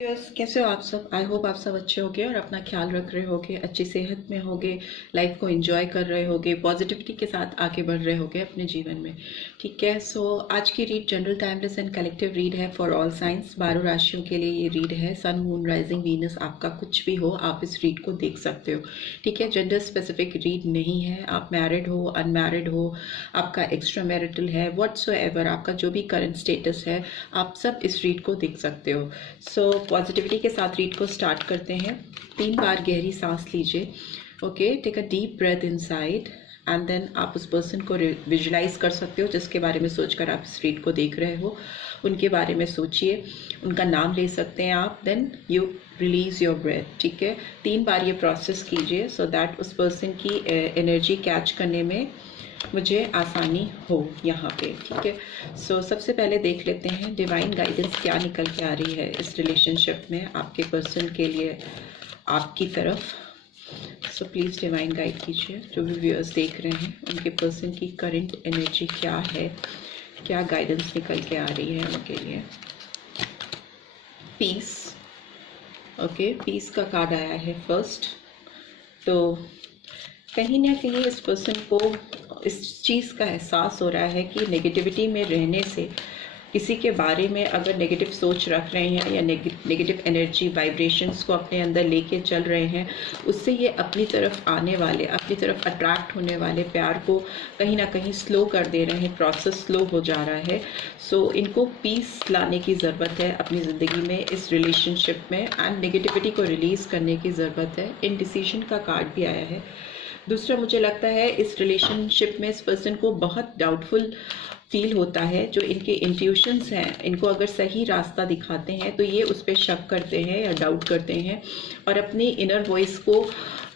Yes, कैसे हो आप सब। आई होप आप सब अच्छे होगे और अपना ख्याल रख रहे होगे, अच्छी सेहत में होगे, लाइफ को एंजॉय कर रहे होगे, पॉजिटिविटी के साथ आगे बढ़ रहे होगे अपने जीवन में। ठीक है, सो आज की read general timeless and collective read है फॉर ऑल साइंस। 12 राशियों के लिए ये रीड है। सन, मून, राइजिंग, वीनस, आपका कुछ भी हो आप इस रीड को देख सकते हो। ठीक है, जेंडर स्पेसिफिक रीड नहीं है। आप मैरिड हो, अनमैरिड हो, आपका एक्स्ट्रा मैरिटल है, व्हाट्सोएवर आपका जो भी करंट स्टेटस है, आप सब इस रीड को देख सकते हो। सो पॉजिटिविटी के साथ रीड को स्टार्ट करते हैं। 3 बार गहरी सांस लीजिए। Okay, take a deep breath inside and then आप उस पर्सन को विजुलाइज कर सकते हो जिसके बारे में सोचकर आप इस रीड को देख रहे हो। उनके बारे में सोचिए, उनका नाम ले सकते हैं आप। Then you release your breath. ठीक है, 3 बार ये प्रोसेस कीजिए सो दैट उस पर्सन की एनर्जी कैच करने में मुझे आसानी हो यहाँ पे। ठीक है, सो सबसे पहले देख लेते हैं डिवाइन गाइडेंस क्या निकल के आ रही है इस रिलेशनशिप में आपके पर्सन के लिए, आपकी तरफ। सो प्लीज़ डिवाइन गाइड कीजिए। जो भी व्यूअर्स देख रहे हैं उनके पर्सन की करंट एनर्जी क्या है, क्या गाइडेंस निकल के आ रही है उनके लिए। पीस। ओके, पीस का कार्ड आया है फर्स्ट। तो कहीं ना कहीं इस पर्सन को इस चीज़ का एहसास हो रहा है कि नेगेटिविटी में रहने से, किसी के बारे में अगर नेगेटिव सोच रख रहे हैं या नेगेटिव एनर्जी वाइब्रेशंस को अपने अंदर लेके चल रहे हैं, उससे ये अपनी तरफ आने वाले, अपनी तरफ अट्रैक्ट होने वाले प्यार को कहीं ना कहीं स्लो कर दे रहे हैं। प्रोसेस स्लो हो जा रहा है। सो इनको पीस लाने की ज़रूरत है अपनी ज़िंदगी में, इस रिलेशनशिप में, एंड नेगेटिविटी को रिलीज़ करने की ज़रूरत है। इंडिसीजन का कार्ड भी आया है। दूसरा, मुझे लगता है इस रिलेशनशिप में इस पर्सन को बहुत डाउटफुल फील होता है। जो इनके इंट्यूशंस हैं, इनको अगर सही रास्ता दिखाते हैं तो ये उस पर शक करते हैं या डाउट करते हैं और अपनी इनर वॉइस को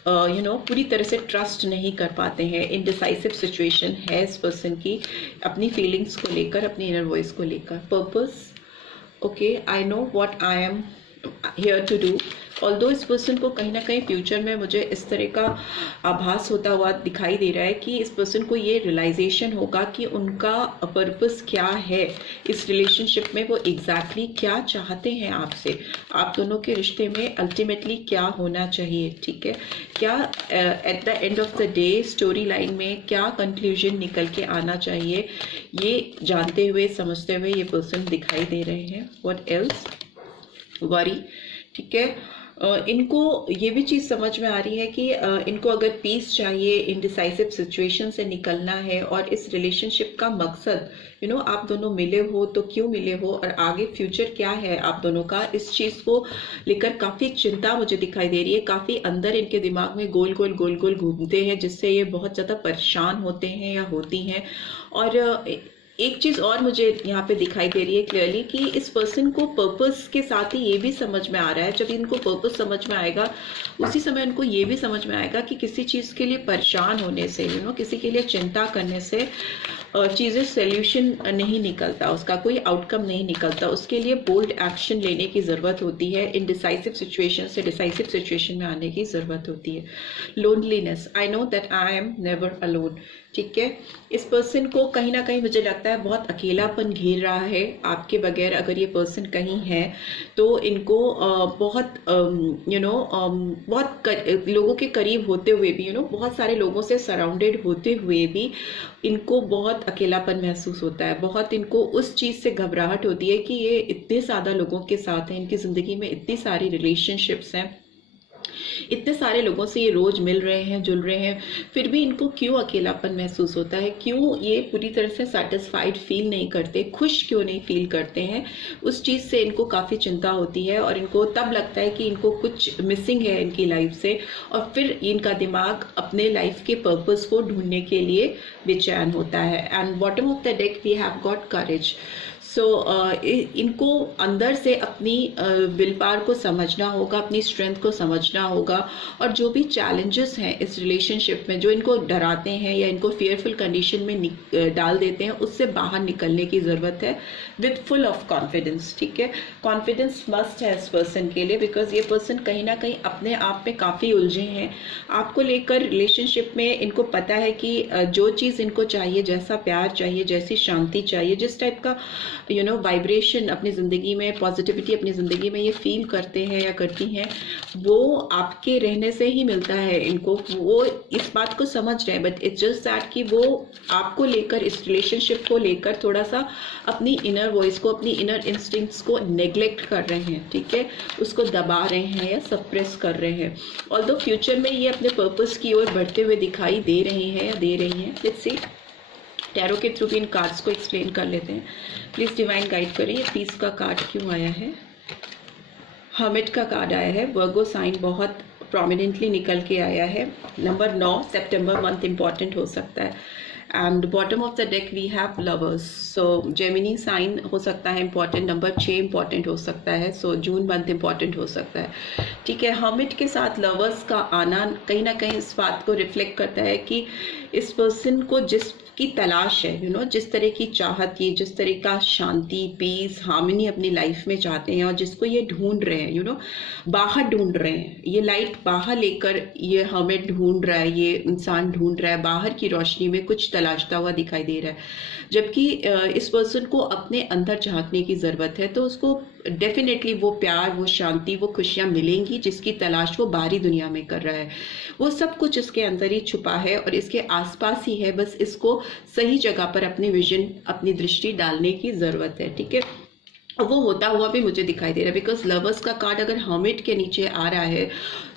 पूरी तरह से ट्रस्ट नहीं कर पाते हैं। इनडिसाइसिव सिचुएशन है इस पर्सन की अपनी फीलिंग्स को लेकर, अपनी इनर वॉइस को लेकर। Purpose, okay, I know what I am here to do. Although इस पर्सन को कहीं ना कहीं फ्यूचर में मुझे इस तरह का आभास होता हुआ दिखाई दे रहा है कि इस पर्सन को ये रियलाइजेशन होगा कि उनका पर्पस क्या है इस रिलेशनशिप में, वो एग्जैक्टली क्या चाहते हैं आपसे, आप दोनों के रिश्ते में अल्टीमेटली क्या होना चाहिए। ठीक है, क्या at the end of the day story line में क्या कंक्लूजन निकल के आना चाहिए, ये जानते हुए समझते हुए ये पर्सन दिखाई दे रहे हैं। What else? वरी। ठीक है, इनको ये भी चीज़ समझ में आ रही है कि इनको अगर पीस चाहिए, इनडिसाइसिव सिचुएशन से निकलना है, और इस रिलेशनशिप का मकसद आप दोनों मिले हो तो क्यों मिले हो और आगे फ्यूचर क्या है आप दोनों का, इस चीज़ को लेकर काफ़ी चिंता मुझे दिखाई दे रही है। काफ़ी अंदर इनके दिमाग में गोल गोल गोल गोल घूमते हैं जिससे ये बहुत ज़्यादा परेशान होते हैं या होती हैं। और एक चीज़ और मुझे यहाँ पे दिखाई दे रही है क्लियरली कि इस पर्सन को पर्पस के साथ ही ये भी समझ में आ रहा है, जब इनको पर्पस समझ में आएगा उसी समय इनको ये भी समझ में आएगा कि किसी चीज़ के लिए परेशान होने से, किसी के लिए चिंता करने से चीज़ें सोल्यूशन नहीं निकलता, उसका कोई आउटकम नहीं निकलता। उसके लिए बोल्ड एक्शन लेने की ज़रूरत होती है। इनडिसाइसिव सिचुएशन से डिसाइसिव सिचुएशन में आने की ज़रूरत होती है। Loneliness, I know that I am never alone. ठीक है, इस पर्सन को कहीं ना कहीं मुझे लगता है बहुत अकेलापन घेर रहा है आपके बगैर। अगर ये पर्सन कहीं है तो इनको बहुत बहुत लोगों के करीब होते हुए भी, बहुत सारे लोगों से सराउंडेड होते हुए भी इनको बहुत अकेलापन महसूस होता है। बहुत इनको उस चीज़ से घबराहट होती है कि ये इतने ज़्यादा लोगों के साथ हैं, इनकी ज़िंदगी में इतनी सारी रिलेशनशिप्स हैं, इतने सारे लोगों से ये रोज मिल रहे हैं, जुल रहे हैं, फिर भी इनको क्यों अकेलापन महसूस होता है, क्यों ये पूरी तरह से सेटिस्फाइड फील नहीं करते, खुश क्यों नहीं फील करते हैं, उस चीज़ से इनको काफ़ी चिंता होती है। और इनको तब लगता है कि इनको कुछ मिसिंग है इनकी लाइफ से, और फिर इनका दिमाग अपने लाइफ के पर्पस को ढूंढने के लिए बेचैन होता है। And bottom of the deck we have got courage. So इनको अंदर से अपनी विल पावर को समझना होगा, अपनी स्ट्रेंथ को समझना होगा, और जो भी चैलेंजेस हैं इस रिलेशनशिप में जो इनको डराते हैं या इनको फियरफुल कंडीशन में डाल देते हैं, उससे बाहर निकलने की ज़रूरत है विद फुल ऑफ कॉन्फिडेंस। ठीक है, कॉन्फिडेंस मस्ट है इस पर्सन के लिए, बिकॉज ये पर्सन कहीं ना कहीं अपने आप में काफ़ी उलझे हैं। आपको लेकर रिलेशनशिप में इनको पता है कि जो चीज़ इनको चाहिए, जैसा प्यार चाहिए, जैसी शांति चाहिए, जिस टाइप का वाइब्रेशन अपनी ज़िंदगी में, पॉजिटिविटी अपनी ज़िंदगी में ये फील करते हैं या करती हैं, वो आपके रहने से ही मिलता है इनको। वो इस बात को समझ रहे हैं, बट इट्स जस्ट दैट कि वो आपको लेकर, इस रिलेशनशिप को लेकर थोड़ा सा अपनी इनर वॉइस को, अपनी इनर इंस्टिंक्ट्स को नेग्लेक्ट कर रहे हैं, ठीक है, उसको दबा रहे हैं या सप्रेस कर रहे हैं। ऑल्दो फ्यूचर में ये अपने पर्पस की ओर बढ़ते हुए दिखाई दे रही हैं या दे रही हैं। लेट्स सी, टैरो के थ्रू भी इन कार्ड्स को एक्सप्लेन कर लेते हैं। प्लीज़ डिवाइन गाइड करें, ये पीस का कार्ड क्यों आया है, हर्मिट का कार्ड आया है, वर्गो साइन बहुत प्रोमिनेंटली निकल के आया है। नंबर 9 सितंबर मंथ इंपॉर्टेंट हो सकता है। And bottom of the deck we have lovers, so Gemini sign हो सकता है इंपॉर्टेंट। नंबर 6 इंपॉर्टेंट हो सकता है, सो जून मंथ इंपॉर्टेंट हो सकता है, ठीक है। हर्मिट के साथ लवर्स का आना कहीं ना कहीं इस बात को रिफ्लेक्ट करता है कि इस पर्सन को जिसकी तलाश है, जिस तरह की चाहत, ये जिस तरह का शांति, पीस, हार्मनी अपनी लाइफ में चाहते हैं और जिसको ये ढूंढ रहे हैं, बाहर ढूंढ रहे हैं, ये लाइट बाहर लेकर ये हर्मिट ढूंढ रहा है, ये इंसान ढूंढ रहा है, बाहर की रोशनी में कुछ तलाशता हुआ दिखाई दे रहा है। जबकि इस पर्सन को अपने अंदर झांकने की ज़रूरत है, तो उसको डेफिनेटली वो प्यार, वो शांति, वो खुशियाँ मिलेंगी जिसकी तलाश वो बाहरी दुनिया में कर रहा है। वो सब कुछ इसके अंदर ही छुपा है और इसके आसपास ही है, बस इसको सही जगह पर अपनी विजन, अपनी दृष्टि डालने की ज़रूरत है, ठीक है। वो होता हुआ भी मुझे दिखाई दे रहा है, बिकॉज लवर्स का कार्ड अगर हर्मिट के नीचे आ रहा है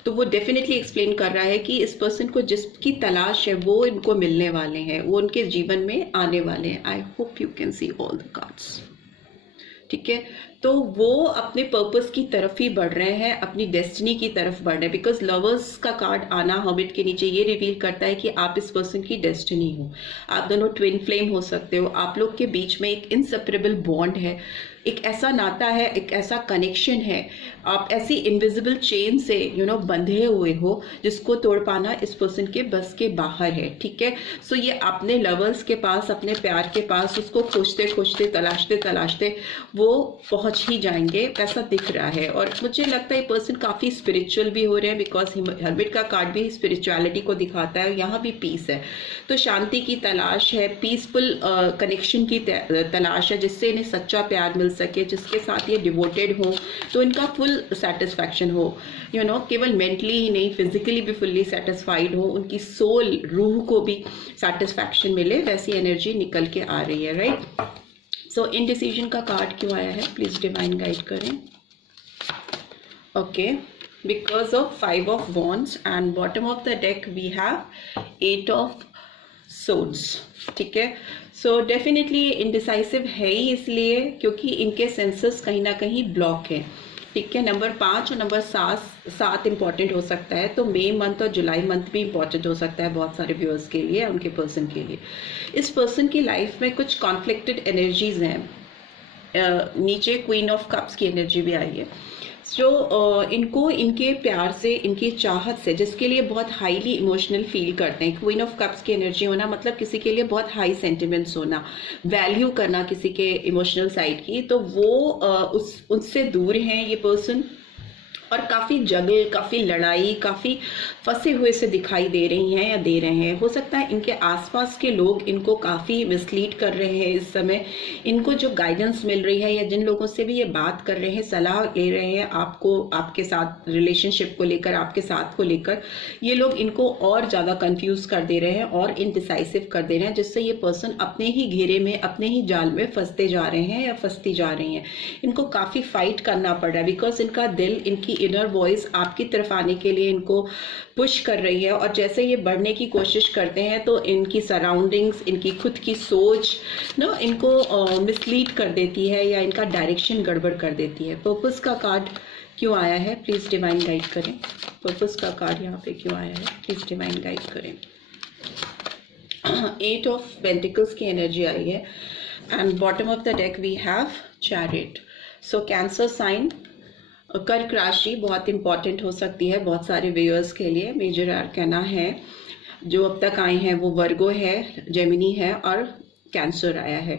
तो वो डेफिनेटली एक्सप्लेन कर रहा है कि इस पर्सन को जिसकी तलाश है वो इनको मिलने वाले हैं, वो उनके जीवन में आने वाले हैं। I hope you can see all the cards, ठीक है। तो वो अपने पर्पस की तरफ ही बढ़ रहे हैं, अपनी डेस्टिनी की तरफ बढ़ रहे हैं, बिकॉज लवर्स का कार्ड आना हर्मिट के नीचे ये रिवील करता है कि आप इस पर्सन की डेस्टिनी हो। आप दोनों ट्विन फ्लेम हो सकते हो, आप लोग के बीच में एक इनसेपरेबल बॉन्ड है, एक ऐसा नाता है, एक ऐसा कनेक्शन है, आप ऐसी इनविजिबल चेन से बंधे हुए हो जिसको तोड़ पाना इस पर्सन के बस के बाहर है, ठीक है। सो ये अपने लवर्स के पास, अपने प्यार के पास उसको खोजते खोजते, तलाशते तलाशते वो पहुंच ही जाएंगे, ऐसा दिख रहा है। और मुझे लगता है ये पर्सन काफ़ी स्पिरिचुअल भी हो रहे हैं, बिकॉज हर्मिट का कार्ड भी स्पिरिचुअलिटी को दिखाता है। यहाँ भी पीस है, तो शांति की तलाश है, पीसफुल कनेक्शन की तलाश है, जिससे इन्हें सच्चा प्यार मिल सके, जिसके साथ ये डिवोटेड हो तो इनका फुल सेटिस्फैक्शन हो, केवल मेंटली ही नहीं, फिजिकली भी फुल्ली सेटिस्फाइड हो, उनकी सोल, रूह को भी सेटिस्फैक्शन मिले, वैसी एनर्जी निकल के आ रही है, राइट। सो इनडिसीजन का कार्ड क्यों आया है, प्लीज डिवाइन गाइड करें। Okay, because of 5 of wands and bottom of the deck we have 8 of swords, ठीक है। सो डेफिनेटली इनडिसाइसिव है ही इसलिए क्योंकि इनके सेंसेस कहीं ना कहीं ब्लॉक है, ठीक है। नंबर 5 और नंबर 7 इंपॉर्टेंट हो सकता है, तो मई मंथ और जुलाई मंथ भी इंपॉर्टेंट हो सकता है बहुत सारे व्यूअर्स के लिए, उनके पर्सन के लिए। इस पर्सन की लाइफ में कुछ कॉन्फ्लिक्टेड एनर्जीज हैं, नीचे क्वीन ऑफ कप्स की एनर्जी भी आई है, जो इनको इनके प्यार से, इनकी चाहत से, जिसके लिए बहुत हाईली इमोशनल फील करते हैं। क्वीन ऑफ कप्स की एनर्जी होना मतलब किसी के लिए बहुत हाई सेंटिमेंट्स होना, वैल्यू करना किसी के इमोशनल साइड की, तो वो उससे दूर हैं ये पर्सन, और काफ़ी जगह, काफ़ी लड़ाई, काफ़ी फंसे हुए से दिखाई दे रही हैं या दे रहे हैं। हो सकता है इनके आसपास के लोग इनको काफ़ी मिसलीड कर रहे हैं इस समय, इनको जो गाइडेंस मिल रही है या जिन लोगों से भी ये बात कर रहे हैं, सलाह ले रहे हैं आपको, आपके साथ रिलेशनशिप को लेकर, आपके साथ को लेकर, ये लोग इनको और ज़्यादा कंफ्यूज कर दे रहे हैं और इनडिसाइसिव कर दे रहे हैं, जिससे ये पर्सन अपने ही घेरे में, अपने ही जाल में फंसते जा रहे हैं या फंसती जा रही हैं। इनको काफ़ी फाइट करना पड़ रहा है, बिकॉज इनका दिल, इनकी इनर वॉइस आपकी तरफ आने के लिए इनको पुश कर रही है, और जैसे ये बढ़ने की कोशिश करते हैं तो इनकी सराउंडिंग्स, इनकी खुद की सोच इनको मिसलीड कर देती है या इनका डायरेक्शन गड़बड़ कर देती है। पर्पस का कार्ड क्यों आया है, प्लीज डिवाइन गाइड करें। पर्पस का कार्ड यहाँ पे क्यों आया है, प्लीज डिवाइन गाइड करें। 8 ऑफ पेंटिकल्स की एनर्जी आई है and bottom of the deck we have chariot. So Cancer sign, कर्क राशि बहुत इंपॉर्टेंट हो सकती है बहुत सारे व्यूअर्स के लिए। मेजर आर्काना है जो अब तक आए हैं वो वर्गो है, जेमिनी है और कैंसर आया है।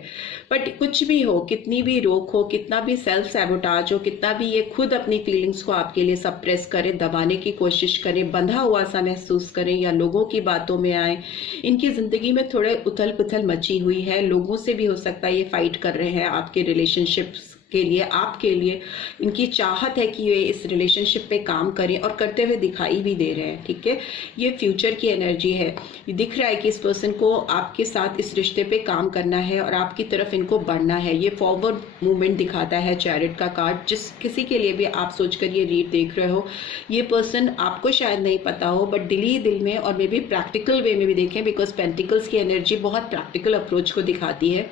बट कुछ भी हो, कितनी भी रोक हो, कितना भी सेल्फ सैबोटाज हो, कितना भी ये खुद अपनी फीलिंग्स को आपके लिए सप्रेस करें, दबाने की कोशिश करें, बंधा हुआ सा महसूस करें या लोगों की बातों में आए, इनकी जिंदगी में थोड़े उथल पुथल मची हुई है। लोगों से भी हो सकता है ये फाइट कर रहे हैं आपके रिलेशनशिप्स के लिए, आपके लिए। इनकी चाहत है कि ये इस रिलेशनशिप पे काम करें और करते हुए दिखाई भी दे रहे हैं, ठीक है। ये फ्यूचर की एनर्जी है। ये दिख रहा है कि इस पर्सन को आपके साथ इस रिश्ते पे काम करना है और आपकी तरफ इनको बढ़ना है। ये फॉरवर्ड मूवमेंट दिखाता है चैरिट का कार्ड। जिस किसी के लिए भी आप सोचकर ये रीड देख रहे हो, ये पर्सन आपको शायद नहीं पता हो, बट दिल ही दिल में और मे बी प्रैक्टिकल वे में भी देखें, बिकॉज पेंटिकल्स की एनर्जी बहुत प्रैक्टिकल अप्रोच को दिखाती है।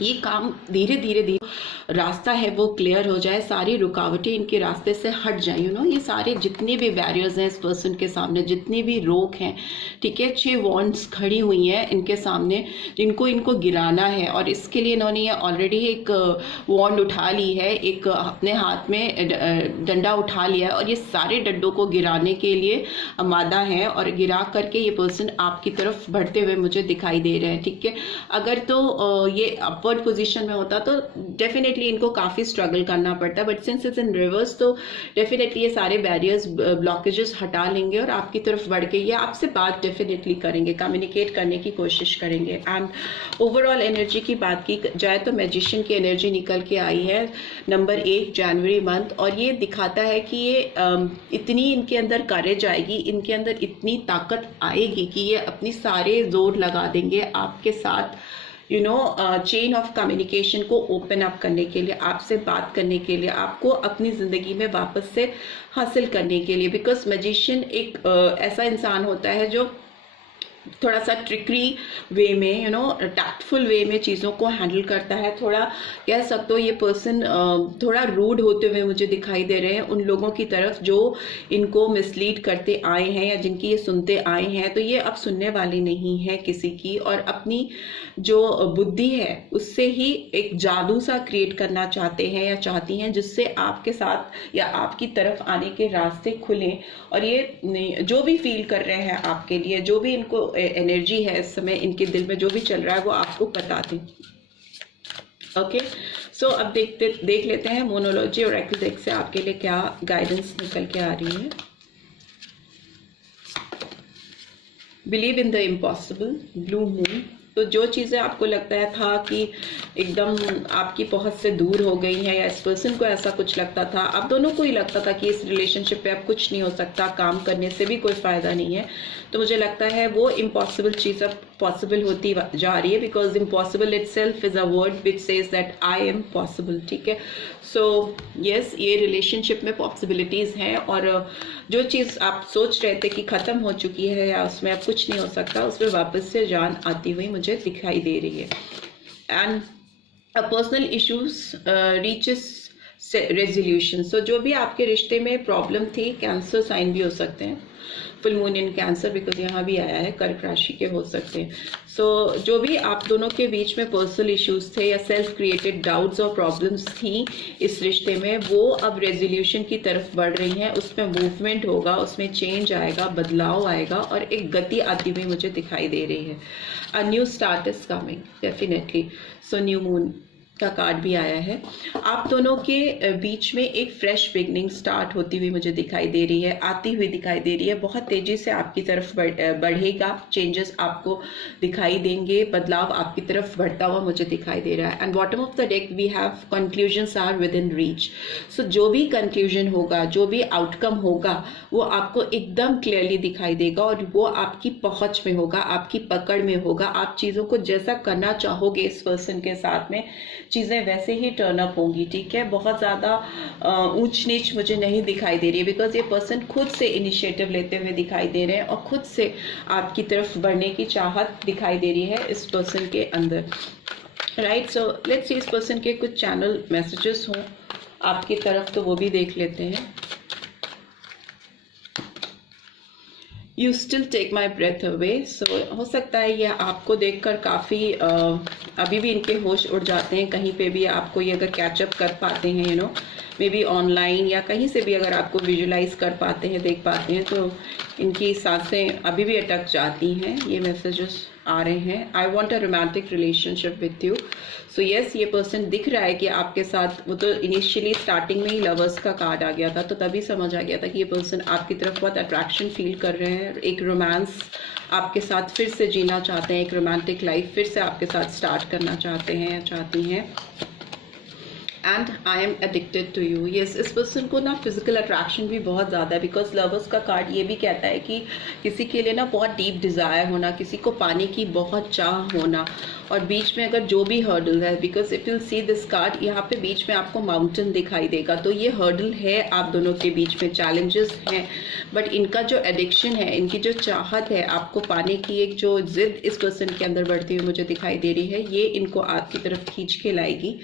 ये काम धीरे धीरे रास्ता है वो क्लियर हो जाए, सारी रुकावटें इनके रास्ते से हट जाए। ये सारे जितने भी बैरियर्स हैं इस पर्सन के सामने, जितनी भी रोक हैं, ठीक है, 6 वॉन्ड्स खड़ी हुई हैं इनके सामने, जिनको इनको गिराना है। और इसके लिए इन्होंने ये ऑलरेडी एक वॉन्ड उठा ली है, एक अपने हाथ में डंडा उठा लिया है और ये सारे डंडों को गिराने के लिए आमादा है। और गिरा करके ये पर्सन आपकी तरफ बढ़ते हुए मुझे दिखाई दे रहे हैं, ठीक है। अगर तो ये अपवर्ड पोजीशन में होता तो डेफिनेटली इनको काफ़ी स्ट्रगल करना पड़ता है, but since it's in reverse तो डेफिनेटली ये सारे बैरियर्स, ब्लॉकेजेस हटा लेंगे और आपकी तरफ बढ़ के ये आपसे बात डेफिनेटली करेंगे, कम्युनिकेट करने की कोशिश करेंगे। एंड ओवरऑल एनर्जी की बात की जाए तो मैजिशियन की एनर्जी निकल के आई है नंबर 1 जनवरी मंथ, और ये दिखाता है कि ये इतनी इनके अंदर करेज आएगी, इनके अंदर इतनी ताकत आएगी कि ये अपनी सारे जोर लगा देंगे आपके साथ चेन ऑफ कम्युनिकेशन को ओपन अप करने के लिए, आपसे बात करने के लिए, आपको अपनी ज़िंदगी में वापस से हासिल करने के लिए। बिकॉज मैजिशियन एक ऐसा इंसान होता है जो थोड़ा सा ट्रिकरी वे में, टैक्टफुल वे में चीज़ों को हैंडल करता है। थोड़ा कह सकते हो ये पर्सन थोड़ा रूड होते हुए मुझे दिखाई दे रहे हैं उन लोगों की तरफ जो इनको मिसलीड करते आए हैं या जिनकी ये सुनते आए हैं। तो ये अब सुनने वाली नहीं है किसी की, और अपनी जो बुद्धि है उससे ही एक जादू सा क्रिएट करना चाहते हैं या चाहती हैं, जिससे आपके साथ या आपकी तरफ आने के रास्ते खुलें। और ये जो भी फील कर रहे हैं आपके लिए, जो भी इनको एनर्जी है इस समय इनके दिल में, जो भी चल रहा है वो आपको बता दें। ओके, सो अब देख लेते हैं मोनोलॉजी और ओरेकल डेक से आपके लिए क्या गाइडेंस निकल के आ रही है। Believe in the impossible, blue moon. तो जो चीज़ें आपको लगता है था कि एकदम आपकी पहुंच से दूर हो गई हैं, या इस पर्सन को ऐसा कुछ लगता था, आप दोनों को ही लगता था कि इस रिलेशनशिप पे अब कुछ नहीं हो सकता, काम करने से भी कोई फ़ायदा नहीं है, तो मुझे लगता है वो इम्पॉसिबल चीज़ अब पॉसिबल होती जा रही है। Because impossible itself is a word which says that I am possible, ठीक है। सो यस, ये रिलेशनशिप में पॉसिबिलिटीज़ हैं, और जो चीज़ आप सोच रहे थे कि ख़त्म हो चुकी है या उसमें अब कुछ नहीं हो सकता, उसमें वापस से जान आती हुई मुझे दिखाई दे रही है। And a personal issues reaches resolution. So जो भी आपके रिश्ते में प्रॉब्लम थी, कैंसर साइन भी हो सकते हैं, full moon in cancer, because यहाँ भी आया है कर्क राशि के हो सकते हैं। सो जो भी आप दोनों के बीच में पर्सनल इश्यूज थे या सेल्फ क्रिएटेड डाउट्स और प्रॉब्लम्स थी इस रिश्ते में, वो अब रेजोल्यूशन की तरफ बढ़ रही हैं। उसमें मूवमेंट होगा, उसमें चेंज आएगा, बदलाव आएगा और एक गति आती हुई मुझे दिखाई दे रही है। A new start is coming definitely. So new moon का कार्ड भी आया है। आप दोनों के बीच में एक फ्रेश बिगनिंग स्टार्ट होती हुई मुझे दिखाई दे रही है, आती हुई दिखाई दे रही है, बहुत तेजी से आपकी तरफ बढ़ेगा, चेंजेस आपको दिखाई देंगे, बदलाव आपकी तरफ बढ़ता हुआ मुझे दिखाई दे रहा है। And bottom of the deck we have conclusions are within reach. So जो भी कंक्लूजन होगा, जो भी आउटकम होगा, वो आपको एकदम क्लियरली दिखाई देगा और वो आपकी पहुंच में होगा, आपकी पकड़ में होगा। आप चीज़ों को जैसा करना चाहोगे इस पर्सन के साथ में, चीज़ें वैसे ही टर्न अप होंगी, ठीक है। बहुत ज़्यादा ऊंच नीच मुझे नहीं दिखाई दे रही है, बिकॉज ये पर्सन खुद से इनिशिएटिव लेते हुए दिखाई दे रहे हैं और खुद से आपकी तरफ बढ़ने की चाहत दिखाई दे रही है इस पर्सन के अंदर, राइट। सो लेट्स सी इस पर्सन के कुछ चैनल मैसेजेस हों आपकी तरफ, तो वो भी देख लेते हैं। You still take my breath away. So हो सकता है ये आपको देखकर काफ़ी अभी भी इनके होश उड़ जाते हैं, कहीं पे भी आपको ये अगर कैचअप कर पाते हैं, मे बी ऑनलाइन या कहीं से भी अगर आपको विजुलाइज कर पाते हैं, देख पाते हैं, तो इनकी सांसें अभी भी अटक जाती हैं। ये मैसेजेस आ रहे हैं, I want a romantic relationship with you. So yes, ये पर्सन दिख रहा है कि आपके साथ, वो तो इनिशियली स्टार्टिंग में ही लवर्स का कार्ड आ गया था, तो तभी समझ आ गया था कि ये पर्सन आपकी तरफ बहुत अट्रैक्शन फील कर रहे हैं, एक रोमांस आपके साथ फिर से जीना चाहते हैं, एक रोमांटिक लाइफ फिर से आपके साथ स्टार्ट करना चाहते हैं या चाहती हैं। And I am addicted to you. Yes, इस पर्सन को ना फिजिकल अट्रैक्शन भी बहुत ज़्यादा है, बिकॉज लवर्स का कार्ड ये भी कहता है कि किसी के लिए ना बहुत डीप डिज़ायर होना, किसी को पाने की बहुत चाह होना, और बीच में अगर जो भी हर्डल है, because if you see this card, यहाँ पे बीच में आपको माउंटेन दिखाई देगा, तो ये हर्डल है आप दोनों के बीच में, चैलेंजेस हैं, बट इनका जो एडिक्शन है, इनकी जो चाहत है आपको पाने की, एक जो जिद इस पर्सन के अंदर बढ़ती हुई मुझे दिखाई दे रही है, ये इनको आपकी तरफ खींच के लाएगी।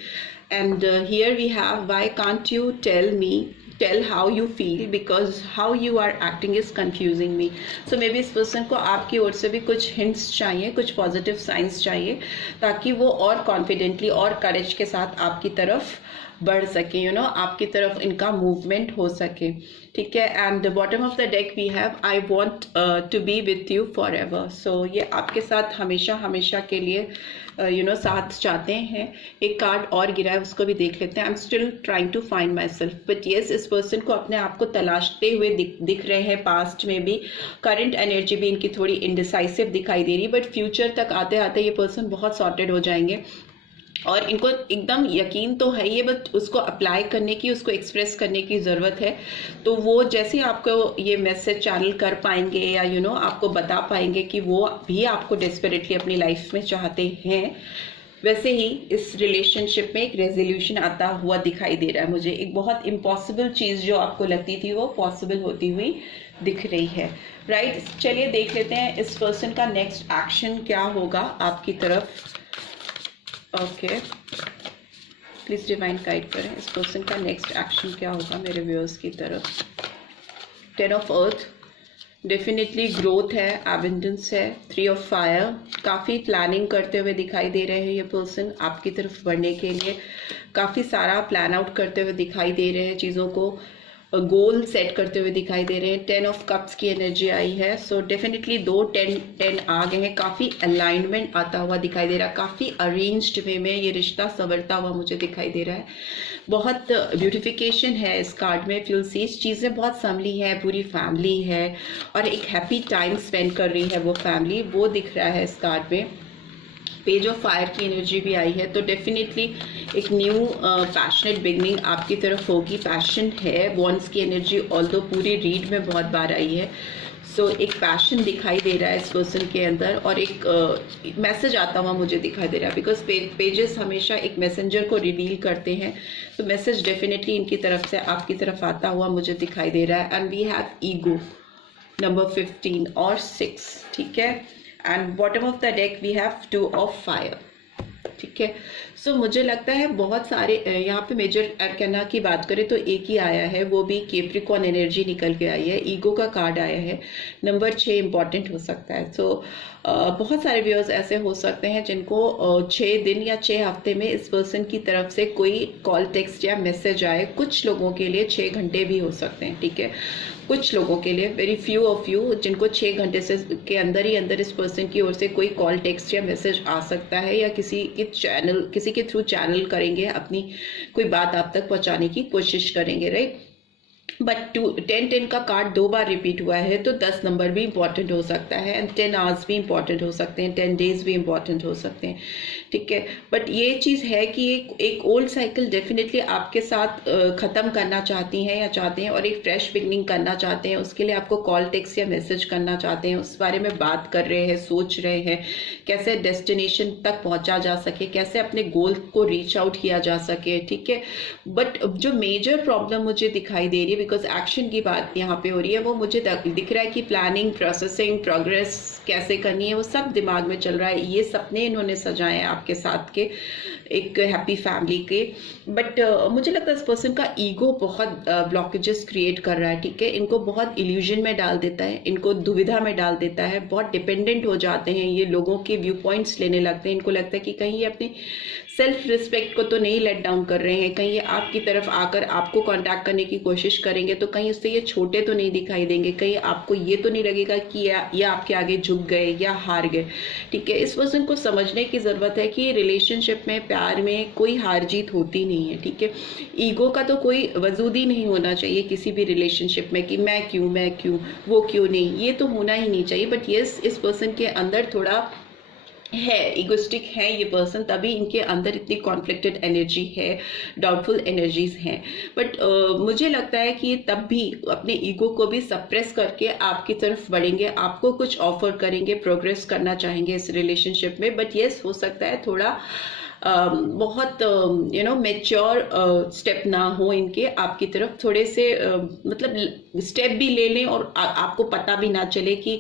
And here we have, why can't you tell how you feel, because how you are acting is confusing me. So maybe इस पर्सन को आपकी ओर से भी कुछ hints चाहिए, कुछ पॉजिटिव साइंस चाहिए, ताकि वो और कॉन्फिडेंटली और करेज के साथ आपकी तरफ बढ़ सके, यू नो, आपकी तरफ इनका मूवमेंट हो सके, ठीक है। And bottom of the deck we have, I want to be with you forever. So ये आपके साथ हमेशा हमेशा के लिए साथ चाहते हैं। एक कार्ड और गिरा है, उसको भी देख लेते हैं। I am still trying to find myself, but yes, इस पर्सन को अपने आप को तलाशते हुए दिख रहे हैं, पास्ट में भी, करंट एनर्जी भी इनकी थोड़ी इनडिसाइसिव दिखाई दे रही, बट फ्यूचर तक आते आते ये पर्सन बहुत सॉर्टेड हो जाएंगे, और इनको एकदम यकीन तो है ये, बट उसको अप्लाई करने की, उसको एक्सप्रेस करने की ज़रूरत है। तो वो जैसे आपको ये मैसेज चैनल कर पाएंगे या आपको बता पाएंगे कि वो भी आपको डेस्परेटली अपनी लाइफ में चाहते हैं, वैसे ही इस रिलेशनशिप में एक रेजोल्यूशन आता हुआ दिखाई दे रहा है मुझे। एक बहुत इम्पॉसिबल चीज़ जो आपको लगती थी वो पॉसिबल होती हुई दिख रही है, राइट। चलिए देख लेते हैं इस पर्सन का नेक्स्ट एक्शन क्या होगा आपकी तरफ। ओके, प्लीज डिवाइन गाइड करें, इस पर्सन का नेक्स्ट एक्शन क्या होगा मेरे व्यूअर्स की तरफ। 10 ऑफ अर्थ, डेफिनेटली ग्रोथ है, एबंडेंस है। 3 ऑफ फायर, काफ़ी प्लानिंग करते हुए दिखाई दे रहे हैं ये पर्सन आपकी तरफ बढ़ने के लिए, काफ़ी सारा प्लान आउट करते हुए दिखाई दे रहे हैं, चीज़ों को गोल सेट करते हुए दिखाई दे रहे हैं। 10 ऑफ कप्स की एनर्जी आई है, सो डेफिनेटली 2 10 आ गए हैं, काफ़ी अलाइनमेंट आता हुआ दिखाई दे रहा है, काफ़ी अरेंज्ड वे में ये रिश्ता संवरता हुआ मुझे दिखाई दे रहा है। बहुत ब्यूटिफिकेशन है इस कार्ड में, फ्यूल सीज, चीज़ें बहुत संभली हैं, पूरी फैमिली है और एक हैप्पी टाइम स्पेंड कर रही है वो फैमिली, वो दिख रहा है इस कार्ड में। पेज ऑफ फायर की एनर्जी भी आई है, तो डेफिनेटली एक न्यू पैशनेट बिगनिंग आपकी तरफ होगी, पैशन है। वॉन्ड्स की एनर्जी ऑल्दो पूरी रीड में बहुत बार आई है, सो एक पैशन दिखाई दे रहा है इस पर्सन के अंदर, और एक मैसेज आता हुआ मुझे दिखाई दे रहा है, बिकॉज पेजेस हमेशा एक मैसेंजर को रिवील करते हैं, तो मैसेज डेफिनेटली इनकी तरफ से आपकी तरफ आता हुआ मुझे दिखाई दे रहा है। And we have ego number 15 और 6, ठीक है। And bottom of the deck we have 2 of fire, ठीक है। सो मुझे लगता है बहुत सारे यहाँ पे मेजर अरकाना की बात करें तो एक ही आया है, वो भी कैप्रिकॉर्न एनर्जी निकल के आई है, ईगो का कार्ड आया है। नंबर 6 इंपॉर्टेंट हो सकता है, सो बहुत सारे व्यूअर्स ऐसे हो सकते हैं जिनको 6 दिन या 6 हफ्ते में इस पर्सन की तरफ से कोई कॉल, टेक्स्ट या मैसेज आए। कुछ लोगों के लिए 6 घंटे भी हो सकते हैं, ठीक है। कुछ लोगों के लिए, वेरी फ्यू ऑफ यू, जिनको 6 घंटे से के अंदर ही अंदर इस पर्सन की ओर से कोई कॉल, टेक्स्ट या मैसेज आ सकता है, या किसी के थ्रू चैनल करेंगे, अपनी कोई बात आप तक पहुंचाने की कोशिश करेंगे, राइट। बट 10 का कार्ड 2 बार रिपीट हुआ है, तो 10 नंबर भी इंपॉर्टेंट हो सकता है, एंड 10 आवर्स भी इंपॉर्टेंट हो सकते हैं, 10 डेज भी इंपॉर्टेंट हो सकते हैं, ठीक है। बट ये चीज़ है कि एक ओल्ड साइकिल डेफिनेटली आपके साथ ख़त्म करना चाहती हैं या चाहते हैं, और एक फ्रेश बिगनिंग करना चाहते हैं। उसके लिए आपको कॉल, टेक्स्ट या मैसेज करना चाहते हैं, उस बारे में बात कर रहे हैं, सोच रहे हैं कैसे डेस्टिनेशन तक पहुंचा जा सके, कैसे अपने गोल को रीच आउट किया जा सके, ठीक है। बट जो मेजर प्रॉब्लम मुझे दिखाई दे रही है, बिकॉज एक्शन की बात यहाँ पे हो रही है, वो मुझे दिख रहा है कि प्लानिंग, प्रोसेसिंग, प्रोग्रेस कैसे करनी है, वो सब दिमाग में चल रहा है। ये सपने इन्होंने सजाए हैं आपके साथ के, एक हैप्पी फैमिली के। बट मुझे लगता है इस पर्सन का ईगो बहुत ब्लॉकेजेस क्रिएट कर रहा है, ठीक है। इनको बहुत इल्यूजन में डाल देता है, इनको दुविधा में डाल देता है, बहुत डिपेंडेंट हो जाते हैं ये, लोगों के व्यू पॉइंट्स लेने लगते हैं। इनको लगता है कि कहीं ये अपनी सेल्फ रिस्पेक्ट को तो नहीं लेट डाउन कर रहे हैं, कहीं ये आपकी तरफ आकर आपको कांटेक्ट करने की कोशिश करेंगे तो कहीं उससे ये छोटे तो नहीं दिखाई देंगे, कहीं आपको ये तो नहीं लगेगा कि ये आपके आगे झुक गए या हार गए, ठीक है। इस पर्सन को समझने की ज़रूरत है कि रिलेशनशिप में, प्यार में कोई हार जीत होती नहीं है, ठीक है। ईगो का तो कोई वजूद ही नहीं होना चाहिए किसी भी रिलेशनशिप में कि मैं क्यों, वो क्यों नहीं, ये तो होना ही नहीं चाहिए। बट यस, इस पर्सन के अंदर थोड़ा है, इगोस्टिक है ये पर्सन, तभी इनके अंदर इतनी कॉन्फ्लिक्टेड एनर्जी है, डाउटफुल एनर्जीज हैं। बट मुझे लगता है कि तब भी अपने ईगो को भी सप्रेस करके आपकी तरफ बढ़ेंगे, आपको कुछ ऑफर करेंगे, प्रोग्रेस करना चाहेंगे इस रिलेशनशिप में। बट येस, हो सकता है थोड़ा बहुत मैच्योर स्टेप ना हो इनके आपकी तरफ, थोड़े से मतलब स्टेप भी ले लें और आपको पता भी ना चले कि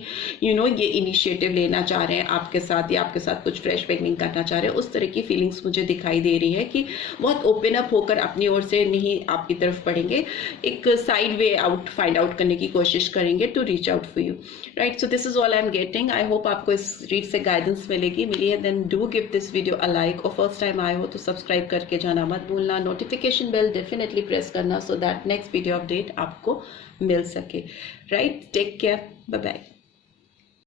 ये इनिशिएटिव लेना चाह रहे हैं आपके साथ या आपके साथ कुछ फ्रेश बिगनिंग करना चाह रहे हैं। उस तरह की फीलिंग्स मुझे दिखाई दे रही है कि बहुत ओपन अप होकर अपनी ओर से नहीं आपकी तरफ बढ़ेंगे, एक side way out find out करने की कोशिश करेंगे to reach out for you, right. So this is all I am getting. I hope आपको इस रीड से गाइडेंस मिली है। Then do give this video a like, और फर्स्ट टाइम आए हो तो सब्सक्राइब करके जाना मत भूलना, नोटिफिकेशन बेल डेफिनेटली प्रेस करना so that next video update आपको मिल सके, right. Take care, bye bye.